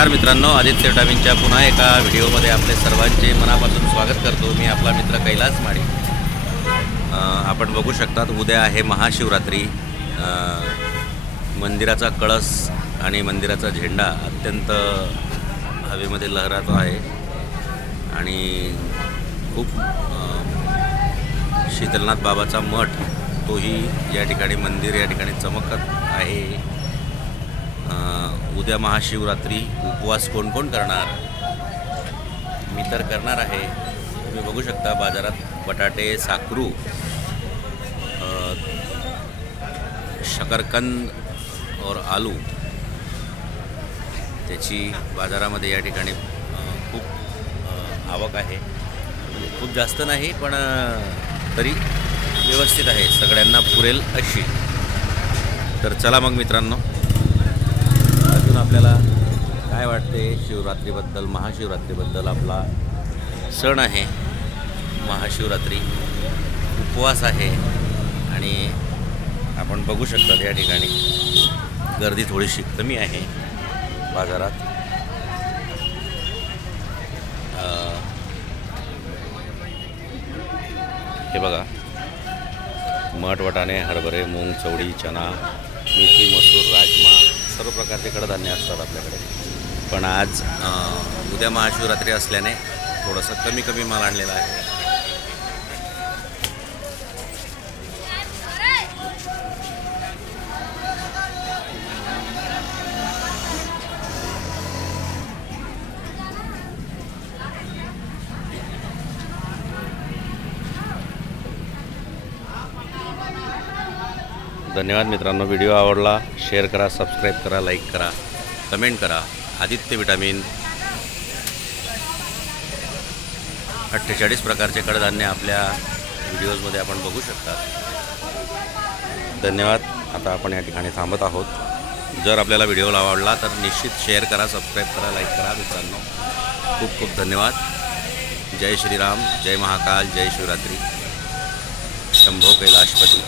नमस्कार मित्रांनो, आदित्य विटामिनच्या पुन्हा एका व्हिडिओमध्ये आपले सर्वांचे मनापासून स्वागत करतो। मी आपला मित्र कैलास माडी। आपण बघू शकतात उद्या आहे महाशिवरात्री। मंदिराचा कळस आणि मंदिराचा झेंडा अत्यंत हवेमध्ये लहरातो आहे आणि खूप शीतलनाथ बाबाचा मठ तोही या ठिकाणी मंदिर या ठिकाणी चमकत आहे। उद्या महाशिवरात्री उपवास कोण कोण करणार? मी तर करणार आहे। तुम्ही बघू शकता बाजारात बटाटे, साकरू, शकरकंद और आलू त्याची बाजारामध्ये या ठिकाणी खूप आवक आहे। खूप जास्त नाही पण तरी व्यवस्थित आहे, सगळ्यांना पुरेल अशी। तर चला मग मित्रांनो, अजून आपल्याला काय वाटते शिवरात्रीबद्दल? महाशिवरात्रीबद्दल आपला सण आहे महाशिवरात्री, उपवास आहे आणि आपण बघू शकता या ठिकाणी गर्दी थोडीशी कमी आहे बाजारात। हे बघा, मठ, वाटाणे, हरभरे, मूग, चवळी, चना, मेथी, मसूर, राजमा सर्व प्रकारचे कडधान्य असतात आपल्याकडे। पण आज उद्या महाशिवरात्री असल्याने थोडंसं कमी माल आणलेला आहे। धन्यवाद मित्रांनो, व्हिडिओ आवडला शेअर करा, सबस्क्राईब करा, लाईक करा, कमेंट करा। आदित्य विटामिन 48 प्रकारचे कडधान्य आपल्या व्हिडिओजमध्ये आपण बघू शकता। धन्यवाद। आता आपण या ठिकाणी थांबत आहोत। जर आपल्याला व्हिडिओ आवडला तर निश्चित शेअर करा, सबस्क्राईब करा, लाईक करा मित्रांनो। खूप खूप धन्यवाद। जय श्रीराम, जय महाकाल, जय शिवरात्री, शंभो कैलाशपती।